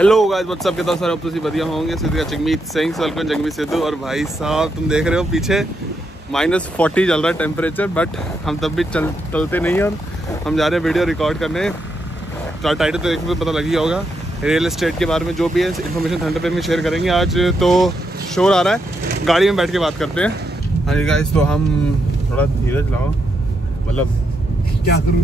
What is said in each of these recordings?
Hello guys what's up के सारे आप तुम बढ़िया होंगे। सिद्धू जगमीत सिंह वेलकम जगमीत सिद्धू। और भाई साहब तुम देख रहे हो पीछे -40 चल रहा है टेम्परेचर, बट हम तब भी चलते नहीं हैं और हम जा रहे हैं वीडियो रिकॉर्ड करने। टाइटल तो देखने को पता लगी होगा, रियल एस्टेट के बारे में जो भी है इन्फॉर्मेशन थंडर पे में शेयर करेंगे। आज तो शोर आ रहा है, गाड़ी में बैठ के बात करते हैं। हाँ जी गाइस, तो हम थोड़ा धीरे चलाओ, मतलब क्या करूँ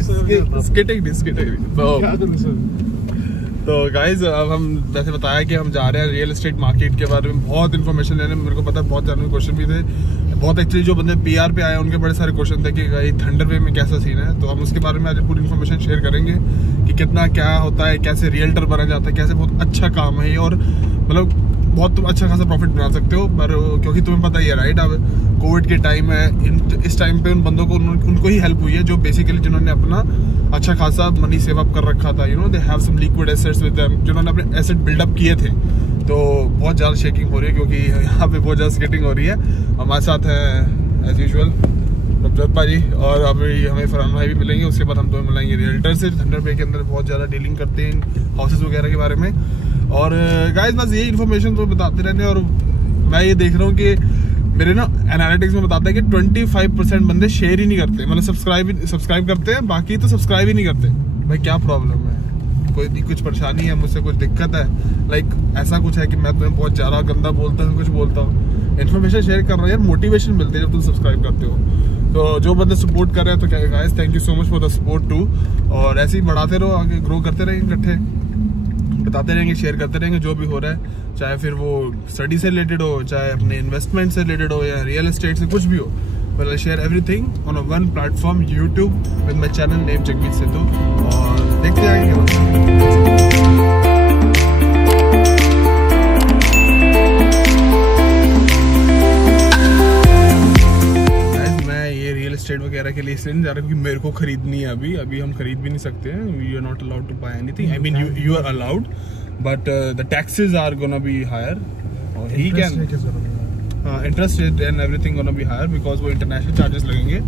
तो गाइज अब हम वैसे बताया कि हम जा रहे हैं रियल एस्टेट मार्केट के बारे में बहुत इन्फॉर्मेशन लेने। मेरे को पता है बहुत ज़्यादा क्वेश्चन भी थे, बहुत एक्चुअली जो बंदे पीआर पे आए उनके बड़े सारे क्वेश्चन थे कि भाई थंडर वे में कैसा सीन है। तो हम उसके बारे में आज पूरी इन्फॉर्मेशन शेयर करेंगे कि कितना क्या होता है, कैसे रियल्टर बना जाता है, कैसे बहुत अच्छा काम है ये, और मतलब बहुत तुम अच्छा खासा प्रॉफिट बना सकते हो। पर क्योंकि तुम्हें पता ही है राइट, अब कोविड के टाइम है, इस टाइम पे उन बंदों को उनको ही हेल्प हुई है जो बेसिकली जिन्होंने अपना अच्छा खासा मनी सेव अप कर रखा था। You know they have some liquid assets with them, जिन्होंने अपने एसेट बिल्डअप किए थे। तो बहुत ज़्यादा शेकिंग हो रही है क्योंकि यहाँ पे बहुत ज़्यादा स्केटिंग हो रही है। हमारे साथ है एज यूजुअल प्रभजोत भाजी, और अभी हमें फरहान भाई भी मिलेंगे। उसके बाद हम दोनों मिलेंगे रियल्टर से, थंडर पे के अंदर बहुत ज़्यादा डीलिंग करते हैं हाउसेस वगैरह के बारे में। और गाइस बस यही इन्फॉर्मेशन तो बताते रहते हैं। और मैं ये देख रहा हूँ कि मेरे ना एनालिटिक्स में बताता है कि 25% बंदे शेयर ही नहीं करते, मतलब सब्सक्राइब करते हैं, बाकी तो सब्सक्राइब ही नहीं करते। भाई क्या प्रॉब्लम है, कोई कुछ परेशानी है, मुझसे कुछ दिक्कत है, लाइक ऐसा कुछ है कि मैं तुम्हें बहुत ज़्यादा गंदा बोलता हूँ, कुछ बोलता हूँ। इन्फॉर्मेशन शेयर कर रहा हूँ यार, मोटिवेशन मिलती है जब तुम सब्सक्राइब करते हो। तो जो बंदे सपोर्ट कर रहे हैं तो क्या guys, thank you so much for the support to. और ऐसे ही बढ़ाते रहो, आगे ग्रो करते रहेंगे, इकट्ठे बताते रहेंगे, शेयर करते रहेंगे जो भी हो रहा है, चाहे फिर वो स्टडी से रिलेटेड हो, चाहे अपने इन्वेस्टमेंट से रिलेटेड हो, या रियल एस्टेट से कुछ भी हो। Well, I share everything on a one platform, YouTube, with my channel name Jagmeet Sidhu. और देखते जाएंगे। स्टेट वगैरह के लिए इसलिए नहीं जा रहा क्योंकि मेरे को खरीदनी है। अभी हम खरीद भी नहीं सकते हैं। You are not allowed to buy anything. I mean you are allowed, but the taxes are gonna be higher, और he can interest and everything gonna be higher because वो इंटरनेशनल चार्जेस लगेंगे।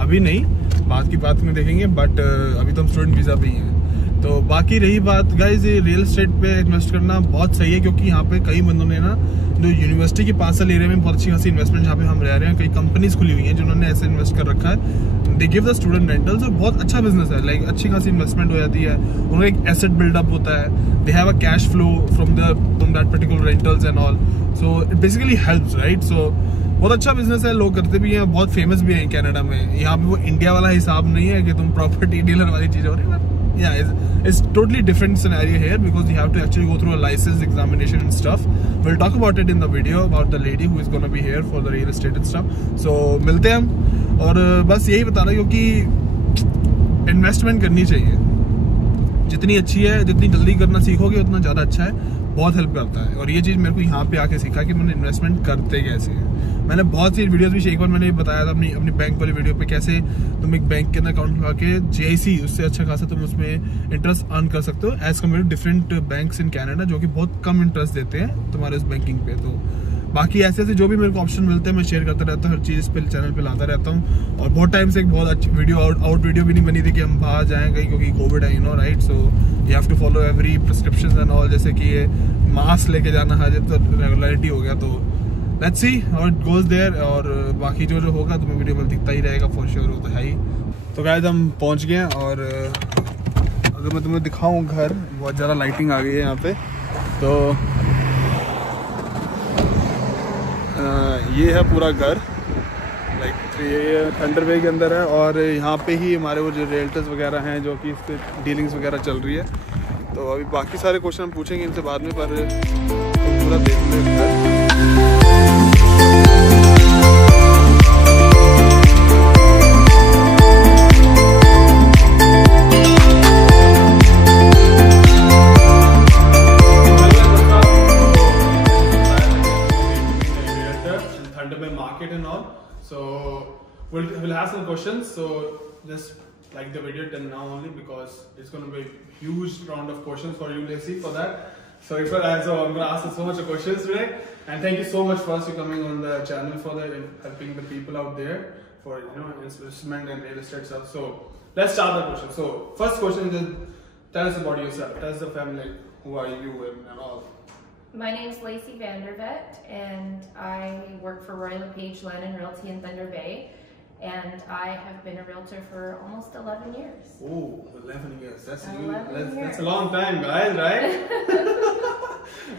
अभी नहीं, बाद की बात में देखेंगे, बट अभी तो हम स्टूडेंट वीजा पे ही हैं। तो बाकी रही बात गाइज, ये रियल एस्टेट पे इन्वेस्ट करना बहुत सही है क्योंकि यहाँ पे कई बंदों ने ना जो यूनिवर्सिटी के पार्सल एरिया में बहुत अच्छी खासी इन्वेस्टमेंट जहाँ पे हम रह रहे हैं, कई कंपनीज खुली हुई हैं जिन्होंने ऐसे इन्वेस्ट कर रखा है। They give the student rentals, और बहुत अच्छा बिजनेस है, लाइक अच्छी खासी इन्वेस्टमेंट हो जाती है, उनका एक एसेट बिल्डअप होता है, they have a cash flow from that particular rentals and all, so it basically helps right. So बहुत अच्छा बिजनेस है, लोग करते भी हैं, बहुत फेमस भी हैं कनाडा में। यहाँ पे वो इंडिया वाला हिसाब नहीं है कि तुम प्रॉपर्टी डीलर वाली चीज़ हो रही है। Yeah, it's totally different scenario here because you have to actually go through a license examination and stuff. We'll talk about it in the video about the lady who is going to be here for the real estate and stuff. So मिलते हैं हम, और बस यही बता रहा हूँ क्योंकि इन्वेस्टमेंट करनी चाहिए, जितनी अच्छी है, जितनी जल्दी करना सीखोगे उतना ज़्यादा अच्छा है, बहुत हेल्प करता है। और ये चीज़ मेरे को यहाँ पे आके सीखा कि मैंने इन्वेस्टमेंट करते कैसे हैं। मैंने बहुत सी वीडियोस भी, एक बार मैंने बताया था अपनी बैंक वाली वीडियो पे, कैसे तुम एक बैंक के अंदर अकाउंट लगा के JIC, उससे अच्छा खासा तुम उसमें इंटरेस्ट अर्न कर सकते हो as compare to different banks in Canada जो कि बहुत कम इंटरेस्ट देते हैं तुम्हारे उस बैंकिंग पे। तो बाकी ऐसे ऐसे जो भी मेरे को ऑप्शन मिलते हैं मैं शेयर करता रहता हूँ, हर चीज़ पे चैनल पे लाता रहता हूँ। और बहुत टाइम से एक बहुत अच्छी वीडियो आउट वीडियो भी नहीं बनी थी कि हम बाहर जाएँ कहीं, क्योंकि कोविड है, you know right. So you have to follow every prescription and all, जैसे कि ये मास्क लेके जाना है, जब तो रेगुलरिटी हो गया। तो let's see how it goes there, और बाकी जो होगा तुम्हें वीडियो में दिखता ही रहेगा फॉर श्योर, वो तो है ही। तो गाइस हम पहुंच गए हैं, और अगर मैं तुम्हें दिखाऊं घर, बहुत ज़्यादा लाइटिंग आ गई है यहाँ पे। तो ये है पूरा घर, लाइक ये थंडर वे के अंदर है, और यहाँ पे ही हमारे वो जो रियल्टर्स वगैरह हैं जो कि इससे डीलिंग्स वगैरह चल रही है। तो अभी बाकी सारे क्वेश्चन हम पूछेंगे इनसे बाद में, पर पूरा देख लें। Market and all, so we'll have some questions, so just like the video till now only because it's going to be a huge round of questions for you, Lacey, for that. So if I'm going to ask so much of questions today, and thank you so much for coming on the channel for the helping the people out there for investment and real estate stuff. So let's start the question. So first question is, tell us about yourself, tell us the family, who are you and all? My name's Lacey Vandervet, and I work for Royal LePage Land and Realty in Thunder Bay, and I have been a realtor for almost 11 years. Oh, 11 years. That's 11 that's a long time, guys, right?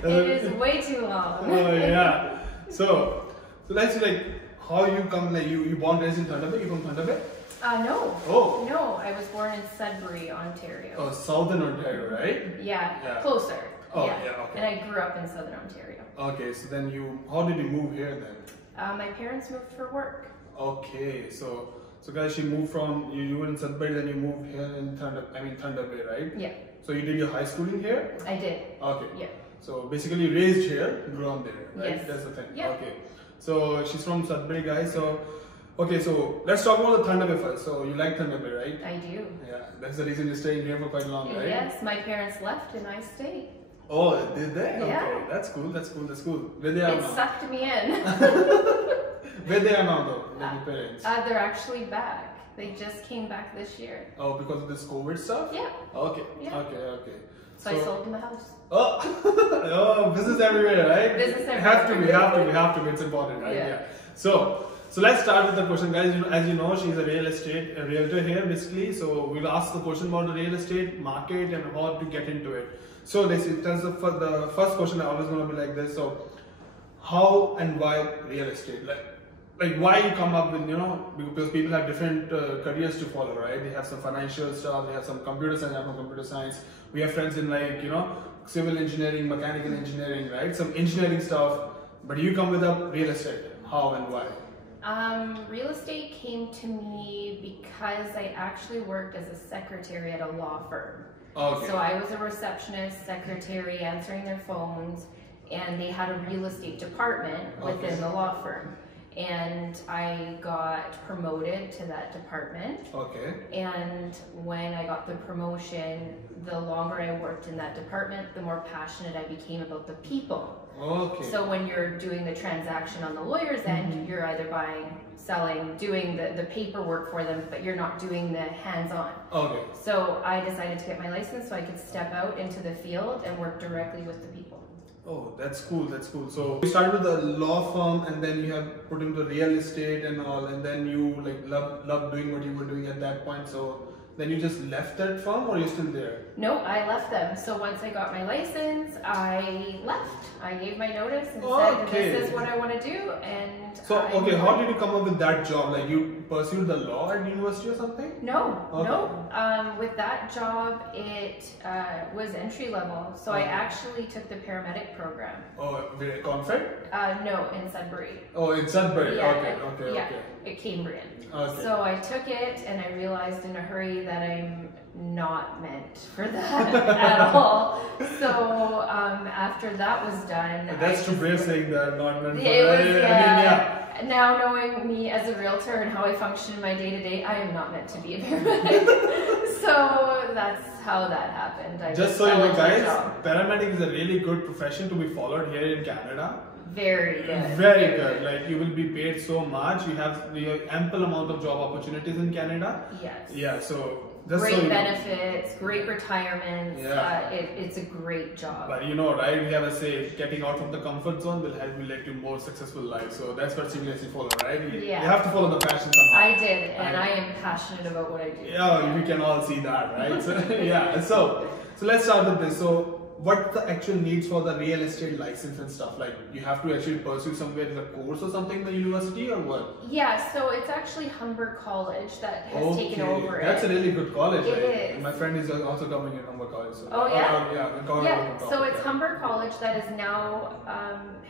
It is way too long. Oh yeah. So let's like how you come, like you born raised in Thunder Bay. You from Thunder Bay? No. Oh. No, I was born in Sudbury, Ontario. Oh, Southern Ontario, right? Yeah. Closer. Oh yeah. Okay. And I grew up in Southern Ontario. Okay, so then how did you move here then? My parents moved for work. Okay, so guys, she moved from you were in Sudbury, then you moved here in Thunder Bay, right? Yeah. So you did your high schooling here? I did. Okay. Yeah. So basically you raised here, grew up there, right? Yes. That's the thing. Yeah. Okay. So she's from Sudbury, guys. So okay, so let's talk about the Thunder Bay first. So you like Thunder Bay, right? I do. Yeah, that's the reason you're staying here for quite long, right? Yes, my parents left and I stayed. Oh, did they? Yeah. Okay, that's cool. Where they are It now? sucked me in. Where they are now though, like your parents? They're actually back. They just came back this year. Oh, because of this COVID stuff? Yeah. Okay. Yeah. Okay. So I sold them the house. Oh, oh, business everywhere, right? Business everywhere. Have to be. It's important, right? Yeah. So let's start with the question, guys. As you know, she's a realtor here, basically. So we'll ask the question about the real estate market and how to get into it. So this is the first question. I always gonna be like this. So how and why real estate? Like why you come up with, because people have different careers to follow, right? They have some financial stuff, they have some computer science, I'm from computer science. We have friends in like, civil engineering, mechanical engineering, right? Some engineering stuff, but you come with a real estate. How and why? Real estate came to me because I actually worked as a secretary at a law firm. Okay. So I was a receptionist, secretary, answering their phones, and they had a real estate department within the law firm. And I got promoted to that department. Okay. And when I got the promotion, the longer I worked in that department, the more passionate I became about the people. Okay. So when you're doing the transaction on the lawyer's end, you're either buying, selling, doing the paperwork for them, but you're not doing the hands-on. Okay. So I decided to get my license so I could step out into the field and work directly with the people. Oh, that's cool. So you started with a law firm and then you have put into real estate and all, and then you like love doing what you were doing at that point. So then you just left that firm, or you're still there? No, I left them. So once I got my license, I left. I gave my notice and said, this is what I want to do. And so, okay, how did you come up with that job? Like you pursued the law at university or something? No. With that job, it was entry level. So I actually took the paramedic program. Oh, very confident? No, in Sudbury. Oh, in Sudbury. Yeah, Okay. At Cambrian. Okay. So I took it and I realized in a hurry that I'm not meant for that at all. So after that was done, that's too brave saying that, not meant for that. Now knowing me as a realtor and how I function in my day-to-day, I am not meant to be a paramedic. So that's how that happened. Just so you know, guys, paramedic is a really good profession to be followed here in Canada. Very good. Very good. Like you will be paid so much. You have ample amount of job opportunities in Canada. Yes. Yeah. So just great so you benefits, great retirements. Yeah. It's a great job. But right? We have a say, getting out from the comfort zone will help you lead to more successful life. So that's what seriously follow, right? Yeah. You have to follow the passion somehow. I did, and I am passionate about what I do. Yeah, we can all see that, right? So, yeah. So let's start with this. So what the actual needs for the real estate license and stuff? Like you have to actually pursue somewhere the course or something in the university or what? Yeah, so it's actually Humber College that has taken over. That's a really good college. It is. My friend is also coming in Humber College. So. Oh yeah? Yeah. So it's Humber College that is now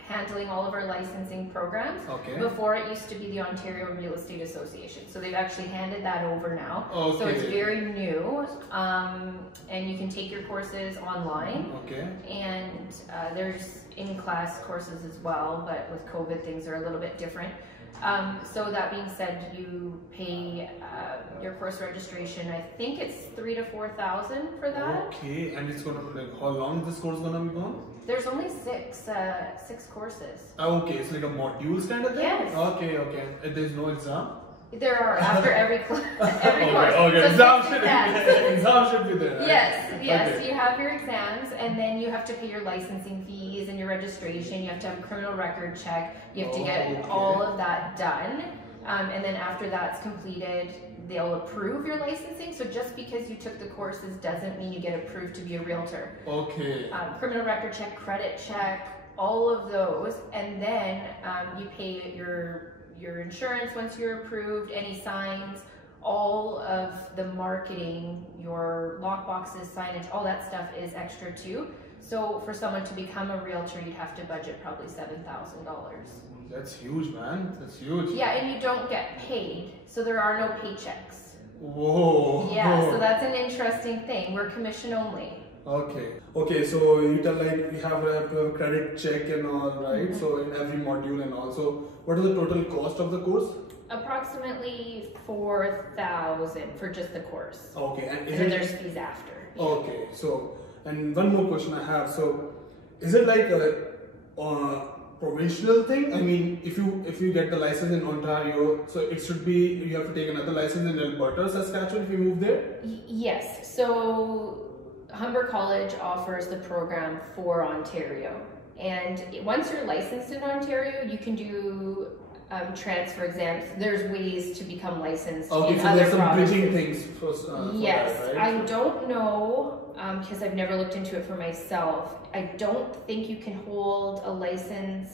handling all of our licensing programs. Okay. Before it used to be the Ontario Real Estate Association. So they've actually handed that over now. Okay. So it's very new, and you can take your courses online. Okay. And there's in-class courses as well, but with COVID things are a little bit different. So that being said, you pay your course registration. I think it's $3,000 to $4,000 for that. Okay, and it's gonna be like, how long is this course gonna be gone? There's only six courses. Okay, it's like a modules kind of thing? Yes. Okay. There's no exam? There are after every course. Okay. So Exam six should exams. exam should be there. Right? Yes. Okay. You have your exams, and then you have to pay your licensing fees and your registration. You have to have a criminal record check. You have to get all of that done, and then after that's completed, they'll approve your licensing. So just because you took the courses doesn't mean you get approved to be a realtor. Okay. Criminal record check, credit check, all of those, and then you pay your insurance once you're approved, any signs, all of the marketing, your lockboxes, signage, all that stuff is extra too. So for someone to become a realtor, you'd have to budget probably $7,000. That's huge, man. That's huge. Yeah, and you don't get paid, so there are no paychecks. Whoa. Yeah, so that's an interesting thing. We're commission only. Okay, so you tell like you have a credit check and all, right? So in every module and all. So what is the total cost of the course? Approximately $4,000 for just the course. Okay, and then there's fees after. Okay, so and one more question I have. So is it like a provincial thing? I mean, if you get the license in Ontario, so it should be you have to take another license in Alberta, Saskatchewan if you move there? Yes. So Humber College offers the program for Ontario, and once you're licensed in Ontario, you can do transfer exams. There's ways to become licensed in so other there's some provinces. bridging things for Yes, that, right? I don't know because I've never looked into it for myself. I don't think you can hold a license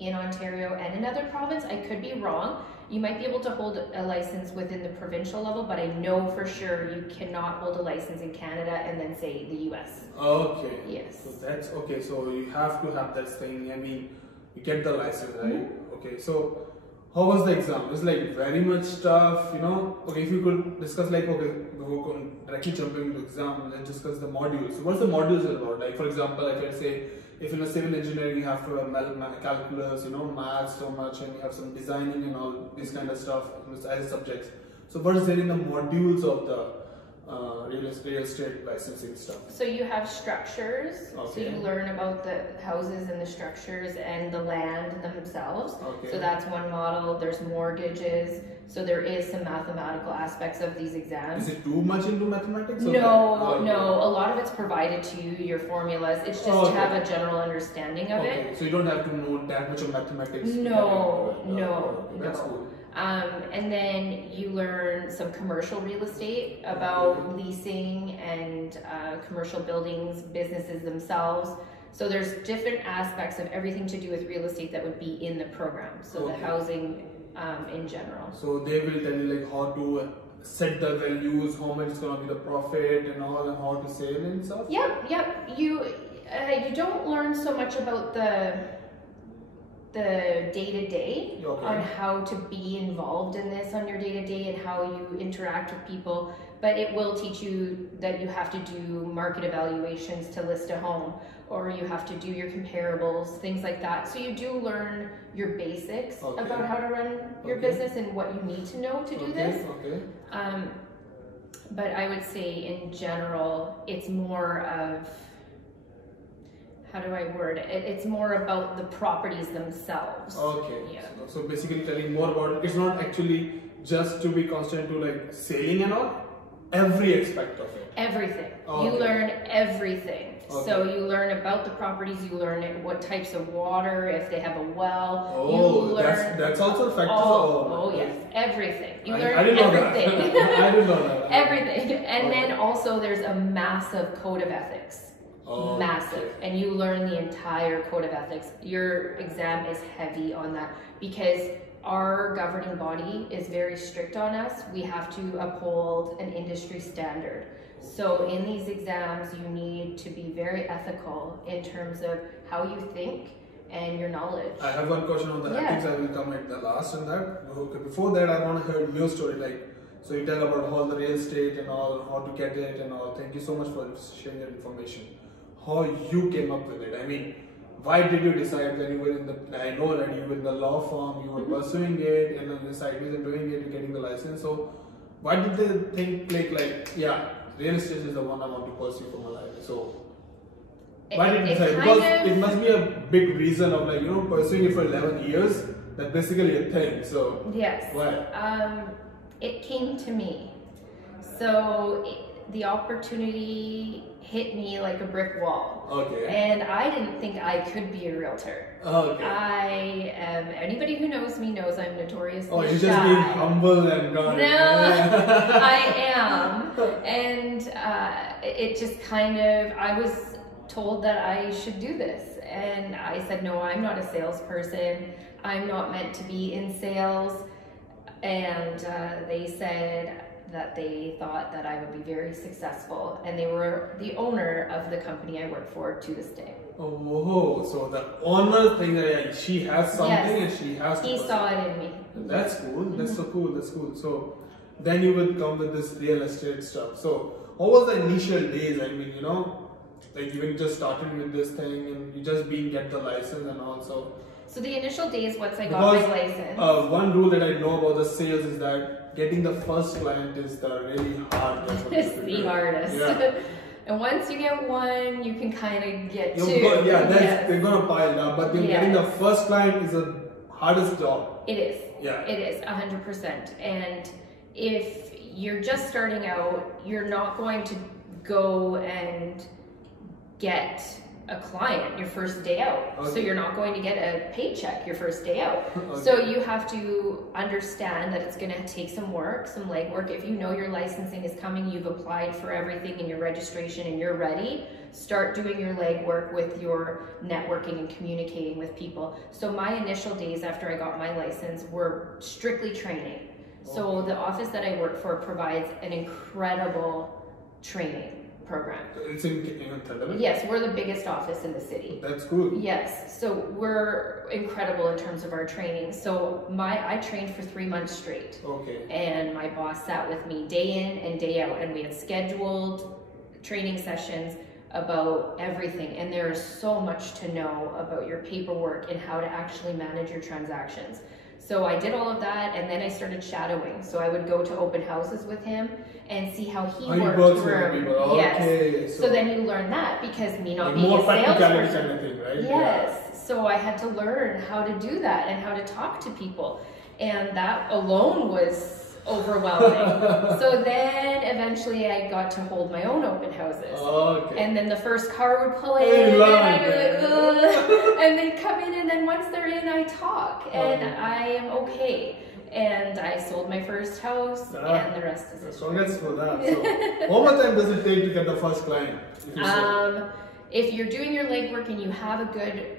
in Ontario and another province. I could be wrong. You might be able to hold a license within the provincial level, but I know for sure you cannot hold a license in Canada and then say the US. Okay. Yes. So that's okay. So you have to have that thing. I mean, you get the license, right? Mm-hmm. Okay. So how was the exam? It's like very much tough, you know. Okay, if you could discuss like before directly jumping into exam, let's discuss the modules. So what's the modules about? Like for example, like I say, if in a civil engineering you have to have calculus, you know, maths so much, and you have some designing and all this kind of stuff as subjects. So what is there in the modules of the real estate licensing stuff? So you have structures. Okay. So you learn about the houses and the structures and the land themselves. Okay. So that's one model. There's mortgages. So there is some mathematical aspects of these exams. Is it too much into mathematics? No. A lot of it's provided to you, your formulas. It's just to have a general understanding of it. So you don't have to know that much of mathematics. No. That's cool. And then you learn some commercial real estate about leasing and commercial buildings, businesses themselves. So there's different aspects of everything to do with real estate that would be in the program. So the housing in general. So they will tell you like how to set the values, how much is going to be the profit and all, and how to sell and stuff? Yep. You don't learn so much about the day-to-day on how to be involved in this on your day-to-day and how you interact with people, but it will teach you that you have to do market evaluations to list a home, or you have to do your comparables, things like that. So you do learn your basics about how to run your business and what you need to know to do this. But I would say in general, it's more of, how do I word it? It's more about the properties themselves. Okay. Yeah. So basically telling more about it. It's not actually just to be constant to like selling and all. Every aspect of it. Everything. You learn everything. So you learn about the properties, you learn what types of water, if they have a well. You learn that's also a factor. Yes, everything. You learn I didn't everything. Know that. I didn't know that. Everything. And then also there's a massive code of ethics. Massive. And you learn the entire code of ethics. Your exam is heavy on that because our governing body is very strict on us. We have to uphold an industry standard. So in these exams, you need to be very ethical in terms of how you think and your knowledge. I have one question on the ethics. I will come at the last on that. Okay, before that, I want to hear your story. Like, so you tell about all the real estate and all, how to get it and all. Thank you so much for sharing that information. How you came up with it? I mean, why did you decide when you were in the? I know that you were in the law firm, you were pursuing it, and on the sideways and doing it, you're getting the license. So, why did they think like real estate is the one I want to pursue for my life? So, why did you decide? Because it must be a big reason of like pursuing it for 11 years That's basically a thing. So yes. Why? It came to me. So the opportunity hit me like a brick wall. Okay. And I didn't think I could be a realtor. Okay. I am, anybody who knows me knows I'm notoriously shy. Oh, you're just being humble and gone. No, I am. And it just kind of, I was told that I should do this. And I said, no, I'm not a salesperson. I'm not meant to be in sales. And they said that they thought that I would be very successful, and they were the owner of the company I work for to this day. Oh, so the owner thing that she has something, yes. and she has to. He saw it in me. That's cool. That's so cool. That's cool. So then you would come with this real estate stuff. So what was the initial days? I mean, you know, like you just started with this thing and you just get the license and all. So the initial days, once I got my license. One rule that I know about the sales is that getting the first client is the really hard. It's the hardest. Yeah. And once you get one, you can kind of get two. They're gonna pile up. But getting the first client is the hardest job. It is. Yeah. It is 100%. And if you're just starting out, you're not going to go and get a client your first day out. Okay. So you're not going to get a paycheck your first day out. Okay. So you have to understand that it's going to take some work, some legwork. If you know your licensing is coming, you've applied for everything in your registration and you're ready, start doing your legwork with your networking and communicating with people. So my initial days after I got my license were strictly training. Okay. So the office that I work for provides an incredible training program. It's in Canada? Yes, we're the biggest office in the city. That's cool. Yes, so we're incredible in terms of our training. So I trained for 3 months straight. Okay. And my boss sat with me day in and day out, and we had scheduled training sessions about everything. And there is so much to know about your paperwork and how to actually manage your transactions. So I did all of that, and then I started shadowing. So I would go to open houses with him and see how he worked through. Okay, yes. So then you learn that, because me not being more a salesperson. kind of thing, right? Yes. Yeah. So I had to learn how to do that and how to talk to people, and that alone was overwhelming. So then eventually I got to hold my own open houses. Okay. And then the first car would pull in, and I'd be like, ugh. And they'd come in, and then once they're in, I talk, and I am okay. And I sold my first house, and the rest is history. Congrats for that. So, how much time does it take to get the first client? If you're doing your legwork and you have a good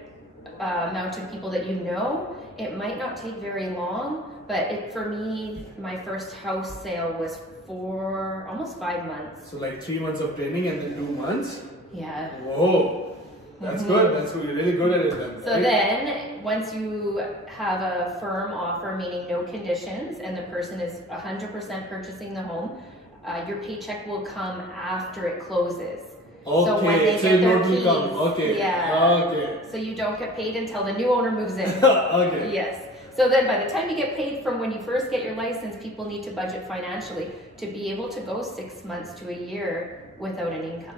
amount of people that you know, it might not take very long. But for me, my first house sale was for almost 5 months. So like 3 months of training and then 2 months? Yeah. Whoa. That's good. That's good. You're really good at it then. So then, once you have a firm offer, meaning no conditions, and the person is 100% purchasing the home, your paycheck will come after it closes. Okay, so when they get their keys, okay. Yeah. Okay. So you don't get paid until the new owner moves in. Okay. Yes. So then by the time you get paid from when you first get your license, people need to budget financially to be able to go 6 months to a year without an income.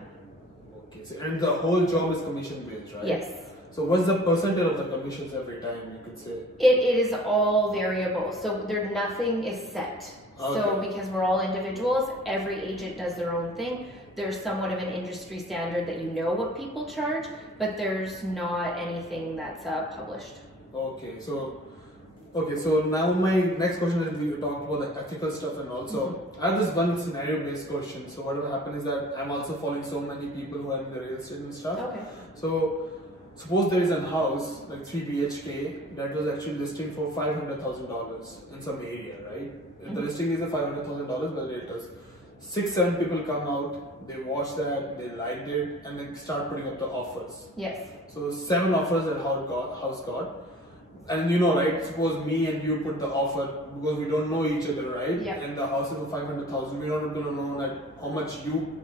Okay. So, and the whole job is commission based, right? Yes. So what's the percentage of the commissions every time, you could say? It is all variable. So nothing is set. Okay. So because we're all individuals, every agent does their own thing. There's somewhat of an industry standard that you know what people charge, but there's not anything that's published. Okay, so now my next question is, we talked about the ethical stuff, and also I have this one scenario based question. So what will happen is that I'm also following so many people who are in the real estate and stuff. Okay. So suppose there is a house like 3 BHK that was actually listing for $500,000 in some area, right? The listing is a $500,000 by realtors. 6-7 people come out, they watch that, they liked it, and then start putting up the offers. Yes. So 7 offers that house got. And you know, right, suppose me and you put the offer, because we don't know each other, right? Yeah. And the house is for 500,000, we're not gonna know that how much you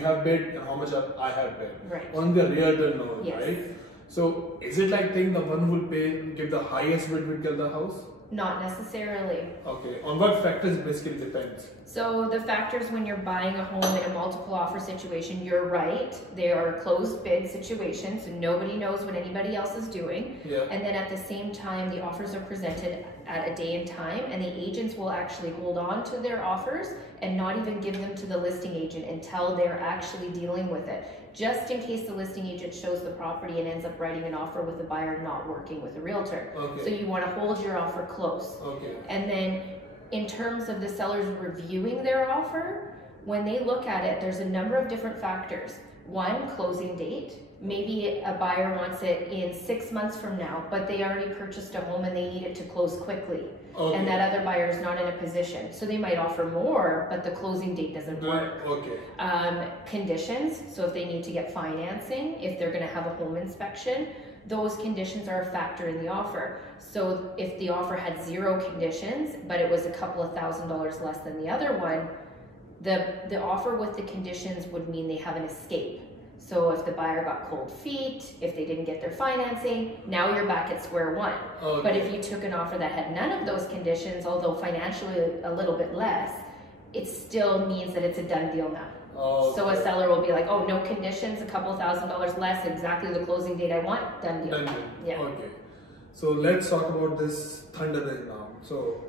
have bid and how much I have bid. Right. Only the realtor knows, yes. right? So is it like the one who will give the highest bid will get the house? Not necessarily. Okay. On what factors basically depends? So the factors when you're buying a home in a multiple offer situation, you're right. They are a closed bid situation, so nobody knows what anybody else is doing. Yeah. And then at the same time, the offers are presented at a day and time, and the agents will actually hold on to their offers and not even give them to the listing agent until they're actually dealing with it. Just in case the listing agent shows the property and ends up writing an offer with the buyer not working with a realtor. Okay. So you want to hold your offer close. Okay. And then in terms of the sellers reviewing their offer, when they look at it, there's a number of different factors. One, closing date. Maybe a buyer wants it in 6 months from now, but they already purchased a home and they need it to close quickly. Okay. And that other buyer is not in a position. So they might offer more, but the closing date doesn't work. Okay. Conditions, so if they need to get financing, if they're going to have a home inspection, those conditions are a factor in the offer. So if the offer had 0 conditions, but it was a couple of $1,000s less than the other one, the offer with the conditions would mean they have an escape. So if the buyer got cold feet, if they didn't get their financing, now you're back at square one. Okay. But if you took an offer that had none of those conditions, although financially a little bit less, it still means that it's a done deal now. Okay. So a seller will be like, oh, no conditions, a couple $1,000s less, exactly the closing date I want, done deal. Done deal. Yeah. Okay. So let's talk about this Thunder Bay now. So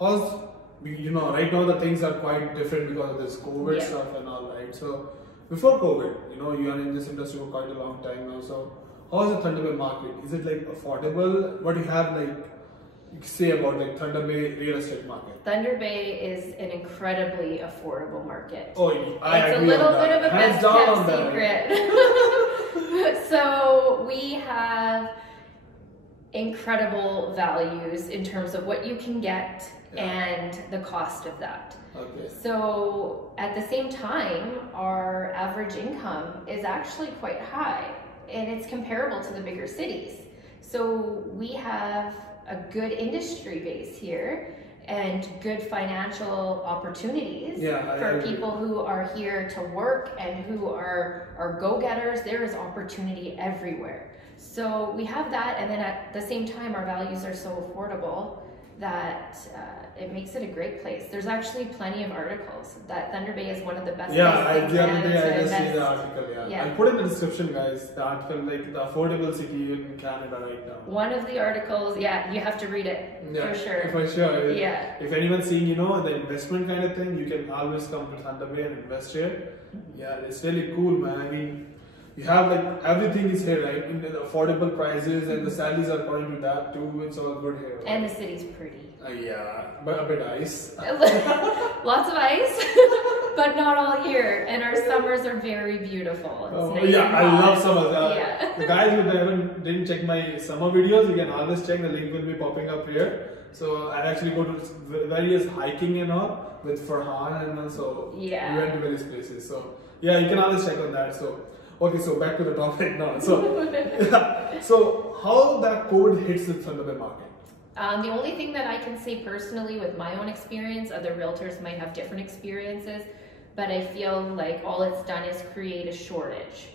how's, right now the things are quite different because of this COVID stuff and all, right? So before COVID, you are in this industry for quite a long time now. So how is the Thunder Bay market? Is it like affordable? What do you have you say about Thunder Bay real estate market? Thunder Bay is an incredibly affordable market. Oh, I it's agree a little on that. bit of a Hands best down kept on that. secret. So we have incredible values in terms of what you can get and the cost of that. Okay. So at the same time, our average income is actually quite high, and it's comparable to the bigger cities. So we have a good industry base here and good financial opportunities for people who are here to work and who are go-getters. There is opportunity everywhere. So we have that, and then at the same time, our values are so affordable that it makes it a great place. There's actually plenty of articles that Thunder Bay is one of the best places in the other day I just invest. see the article, I'll put in the description, guys, the article, the affordable city in Canada right now. One of the articles, you have to read it, for sure. For sure. Yeah. If anyone's seeing, the investment kind of thing, you can always come to Thunder Bay and invest here. Yeah, it's really cool, man. I mean, you have everything is here, right? In the affordable prices, and the salaries are according to that too. It's all good here. And the city's pretty. But a bit ice. Lots of ice, but not all year. And our summers are very beautiful. It's nice and I hot. love summer. The guys who didn't check my summer videos, you can always check. The link will be popping up here. So I actually go to various hiking and all with Farhan, and also we went to various places. So you can always check on that. So. Okay, so back to the topic now. So how that COVID hits the Thunder Bay market? The only thing that I can say personally with my own experience, other realtors might have different experiences, but I feel like all it's done is create a shortage.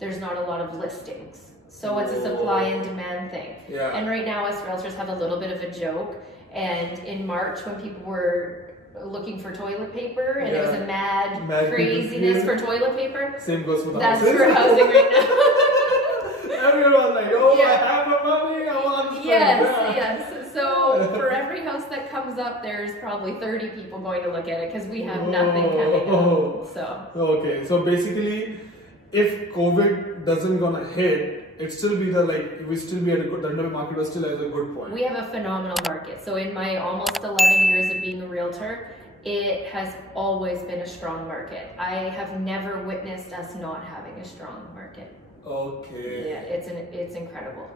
There's not a lot of listings. So it's a supply and demand thing. Yeah. And right now us realtors have a little bit of a joke. And in March when people were looking for toilet paper and it was a mad craziness for toilet paper. Same goes for the That's houses. for housing right now. Everyone was like, I have no money, I want Yes. So for every house that comes up, there's probably 30 people going to look at it because we have nothing coming up. Okay, so basically, if COVID doesn't gonna hit, it still be we still be at a good, the Thunder Bay market was still at a good point. We have a phenomenal market. So in my almost 11 years of being a realtor, it has always been a strong market. I have never witnessed us not having a strong market. Okay. Yeah, it's incredible.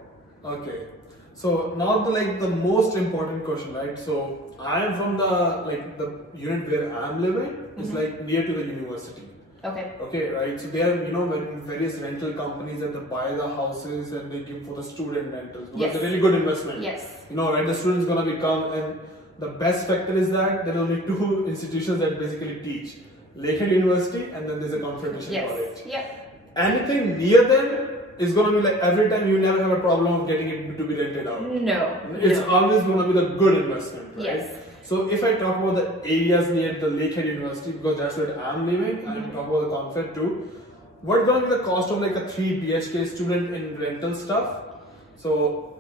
Okay. So now the most important question, right? So I am from the unit where I am living is near to the university. Okay, right. So there are various rental companies that they buy the houses and they give for the student rentals. It's a really good investment. Yes. Right, the students gonna become, and the best factor is that there are only 2 institutions that basically teach: Lakehead University and then there's a Confederation College. Yep. Anything near them is going to be like every time you never have a problem of getting it to be rented out. No. It's always going to be the good investment, right? Yes. So if I talk about the areas near the Lakehead University, because that's where I'm living, and talk about the Confed too, what's going to be the cost of like a 3 BHK student in rental stuff? So,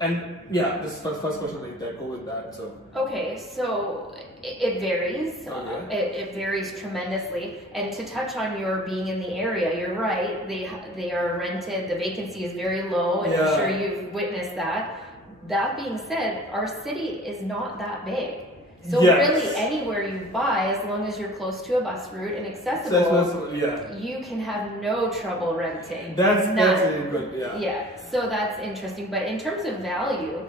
and yeah, this first question like that, go with that. So okay, so it varies. Okay. It varies tremendously. And to touch on your being in the area, you're right. They are rented. The vacancy is very low, and I'm sure you've witnessed that. That being said, our city is not that big. So really anywhere you buy, as long as you're close to a bus route and accessible, you can have no trouble renting. That's really good, Yeah, so that's interesting. But in terms of value,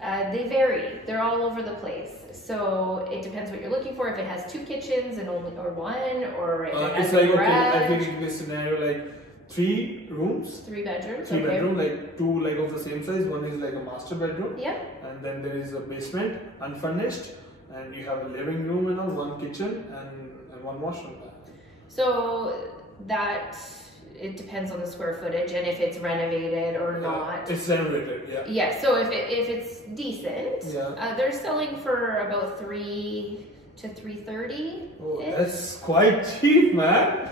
they vary. They're all over the place. So it depends what you're looking for. If it has 2 kitchens and only or one, or it has it's a like garage. I think in this scenario, like 3 rooms, 3 bedrooms. 3 bedroom, like 2 like of the same size. One is like a master bedroom. Yep. And then there is a basement, unfurnished, and you have a living room and 1 kitchen and 1 washroom. So that it depends on the square footage and if it's renovated or not. It's renovated, yeah. Yeah. So if it's decent, they're selling for about $300 to $330. Oh, that's quite cheap, man.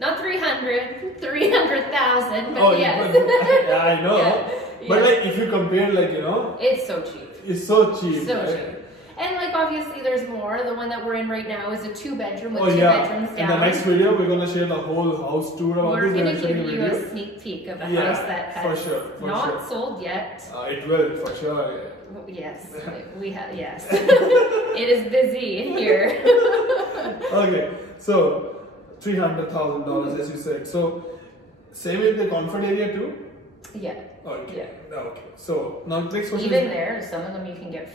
Not 300,000, but yes. But, yeah, I know. Yeah. But like if you compare, like it's so cheap. It's so cheap. So right? cheap. And like obviously there's more. The one that we're in right now is a 2 bedroom with 2 yeah. bedrooms down. In the next video, we're gonna share the whole house tour about We're this. gonna give you a sneak peek of a house that has not sold yet. It will for sure. Yes, we have. Yes, it is busy in here. Okay, so $300,000 as you said. So same in the Confed area too. Yeah. Okay. Yeah. Okay. So now next question. Even there, some of them you can get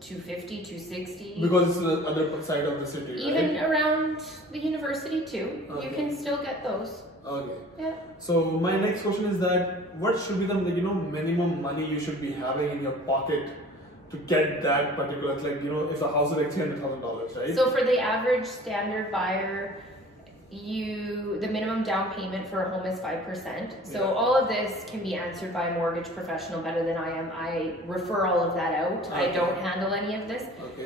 250, 260. Because it's the other side of the city. Even around the university too, you can still get those. Okay. Yeah. So my next question is that what should be the minimum money you should be having in your pocket to get that particular, like if a house is like $300,000, right? So for the average standard buyer, the minimum down payment for a home is 5%. So all of this can be answered by a mortgage professional better than I am. I refer all of that out. I don't handle any of this,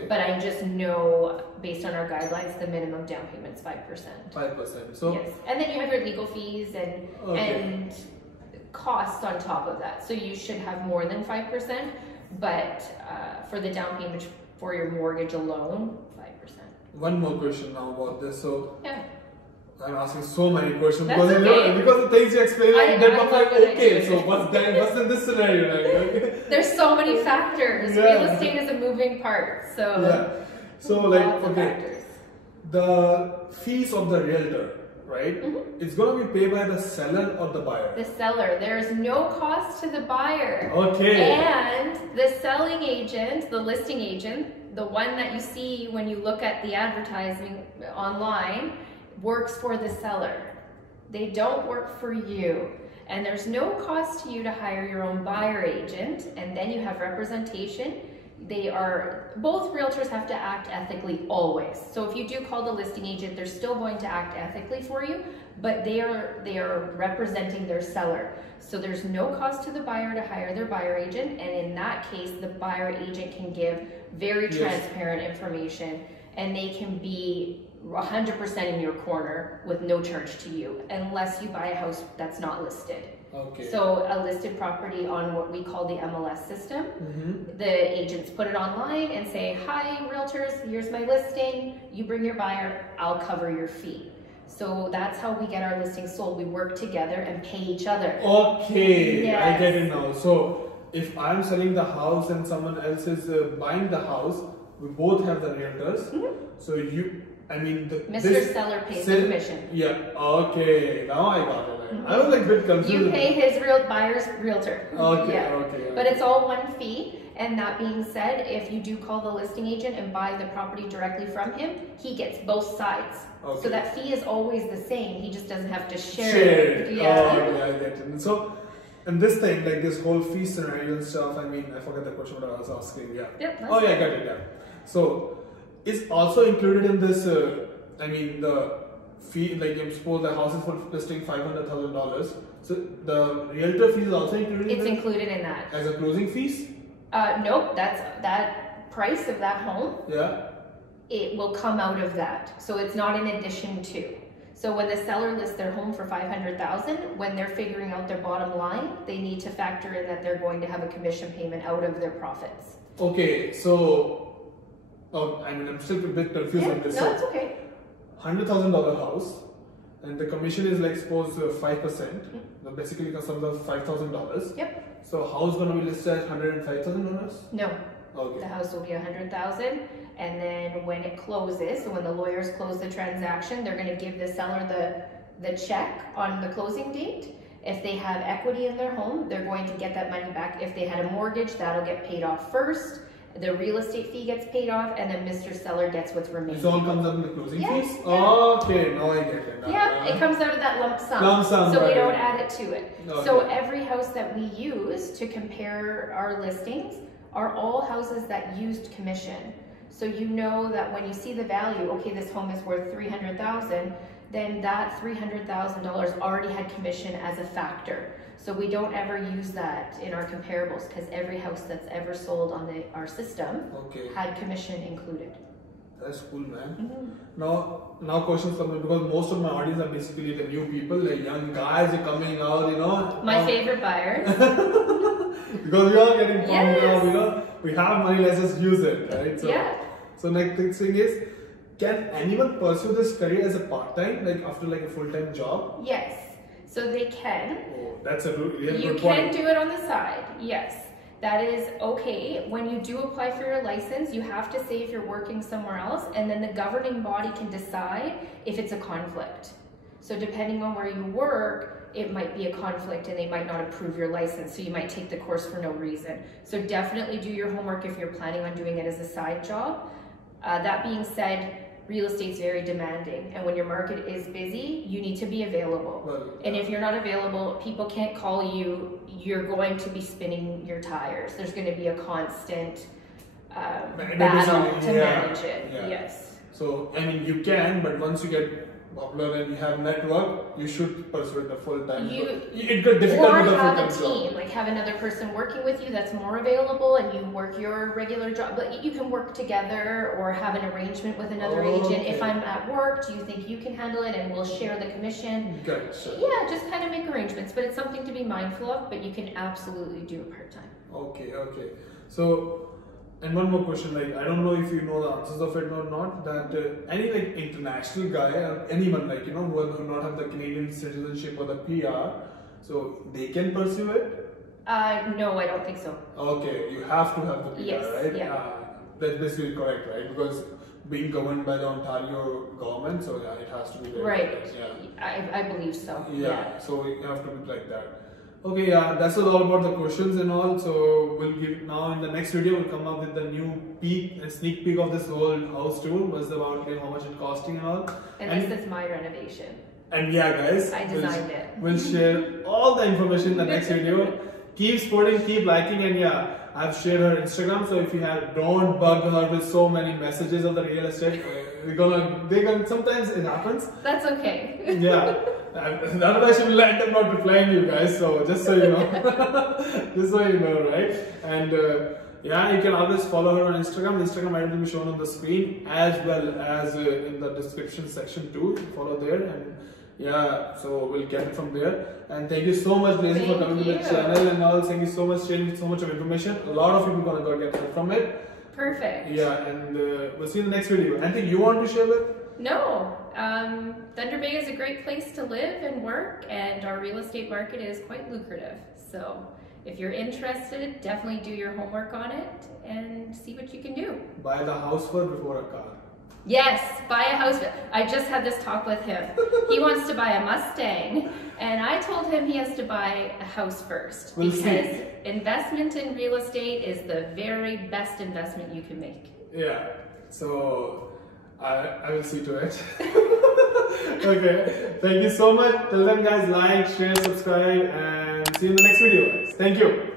but I just know based on our guidelines, the minimum down payment is 5%. 5%. So yes, and then you have your legal fees and costs on top of that. So you should have more than 5%, but for the down payment for your mortgage alone, 5%. One more question now about this. So yeah. I'm asking so many questions That's because because the things you explain, I'm like, okay, so what's in this scenario? Like, there's so many factors. Real estate is a moving part, so so like factors. The fees of the realtor, right? It's going to be paid by the seller or the buyer. The seller. There's no cost to the buyer. Okay. And the selling agent, the listing agent, the one that you see when you look at the advertising online, works for the seller. They don't work for you. And there's no cost to you to hire your own buyer agent, and then you have representation. Both realtors have to act ethically always. So if you do call the listing agent, they're still going to act ethically for you, but they are representing their seller. So there's no cost to the buyer to hire their buyer agent, and in that case, the buyer agent can give very transparent information, and they can be 100% in your corner with no charge to you, unless you buy a house that's not listed. Okay. So a listed property on what we call the MLS system, the agents put it online and say, hi realtors, here's my listing, you bring your buyer, I'll cover your fee. So that's how we get our listings sold. We work together and pay each other. Okay, yes. I get it now. So if I'm selling the house and someone else is buying the house, we both have the realtors. So Mr. Seller pays the commission. Yeah, okay, now I got it. I was like a bit confused. You pay his buyer's realtor. Okay. But it's all one fee. And that being said, if you do call the listing agent and buy the property directly from him, he gets both sides. So that fee is always the same. He just doesn't have to share it. Yeah. I get it. So, and this thing, like this whole fee scenario and stuff, I forgot the question what I was asking. Yeah. Yep, I got it. Yeah. So, it's also included in this, the fee, like suppose the house is for listing $500,000, so the realtor fees is also included. It's included in that. As a closing fees? Nope, that price of that home. Yeah. It will come out of that, so it's not in addition to. So when the seller lists their home for $500,000, when they're figuring out their bottom line, they need to factor in that they're going to have a commission payment out of their profits. Okay, so I mean I'm still a bit confused on this. No, it's okay. $100,000 house, and the commission is like suppose 5%. So basically it comes out of $5,000. Yep. So house gonna be listed at $105,000? No. Okay. The house will be $100,000, and then when it closes, so when the lawyers close the transaction, they're going to give the seller the check on the closing date. If they have equity in their home, they're going to get that money back. If they had a mortgage, that'll get paid off first. The real estate fee gets paid off, and then Mr. Seller gets what's remaining. It all comes out in the closing fees? Yeah. Okay, now I get it. Yeah, it comes out of that lump sum. Lump sum, so right. we don't add it to it. Okay. So every house that we use to compare our listings are all houses that used commission. So you know that when you see the value, okay, this home is worth $300,000, then that $300,000 already had commission as a factor. So we don't ever use that in our comparables because every house that's ever sold on our system had commission included. That's cool, man. Now questions from me, because most of my audience are basically the new people, like young guys are coming out, you know. My favorite buyers. Because we are getting pumped out, you know. We have money, let's just use it, right? So, so next thing is, can anyone pursue this career as a part-time, like after like a full-time job? Yes, so they can. Oh, that's a really You good can point. do it on the side, yes. That is okay. When you do apply for your license, you have to say if you're working somewhere else, and then the governing body can decide if it's a conflict. So depending on where you work, it might be a conflict and they might not approve your license, so you might take the course for no reason. So definitely do your homework if you're planning on doing it as a side job. That being said, real estate's very demanding, and when your market is busy, you need to be available. Well, and if you're not available, people can't call you, you're going to be spinning your tires. There's going to be a constant battle to manage it. Yes. So, I mean, you can, but once you get popular and you have network, you should pursue it the full time. It got difficult or with the have a full-time team, job. like have another person working with you that's more available, and you work your regular job. But you can work together or have an arrangement with another agent. If I'm at work, do you think you can handle it, and we'll share the commission? Okay, sure. Yeah, just kind of make arrangements, but it's something to be mindful of. But you can absolutely do it part time. Okay. So, and one more question, like I don't know if you know the answers of it or not, that any like international guy or anyone like, you know, who do not have the Canadian citizenship or the PR, so they can pursue it? No, I don't think so. Okay, you have to have the PR, Yes, right? yeah. That's basically correct, right? Because being governed by the Ontario government, so yeah, it has to be there. Right. Yeah. I believe so. Yeah, so you have to be like that. Okay, yeah, that's all about the questions and all. So we'll give now in the next video we'll come up with the new peek and sneak peek of this whole house tour. Was about how much it costing and all. And this is my renovation. And yeah, guys, I designed it. We'll share all the information in the next video. Keep supporting, keep liking, and yeah, I've shared her Instagram. So if you don't bug her with so many messages of the real estate, they're gonna sometimes it happens. That's okay. Yeah. Otherwise she will end up not replying you guys, so just so you know, right? And yeah, you can always follow her on Instagram. Instagram ID will be shown on the screen as well as in the description section too. Follow there, and yeah, so we'll get it from there. And thank you so much, Daisy, for coming to the channel and all. Thank you so much, sharing so much of information. A lot of people gonna go get help from it. Perfect. Yeah, and we'll see you in the next video. Anything you want to share with? No. Thunder Bay is a great place to live and work, and our real estate market is quite lucrative. So if you're interested, definitely do your homework on it and see what you can do. Buy the house first before a car. Yes, buy a house. I just had this talk with him. He wants to buy a Mustang, and I told him he has to buy a house first. Because investment in real estate is the very best investment you can make. Yeah, so I will see to it. Okay, thank you so much. Till then guys, like, share, subscribe, and see you in the next video guys. Thank you.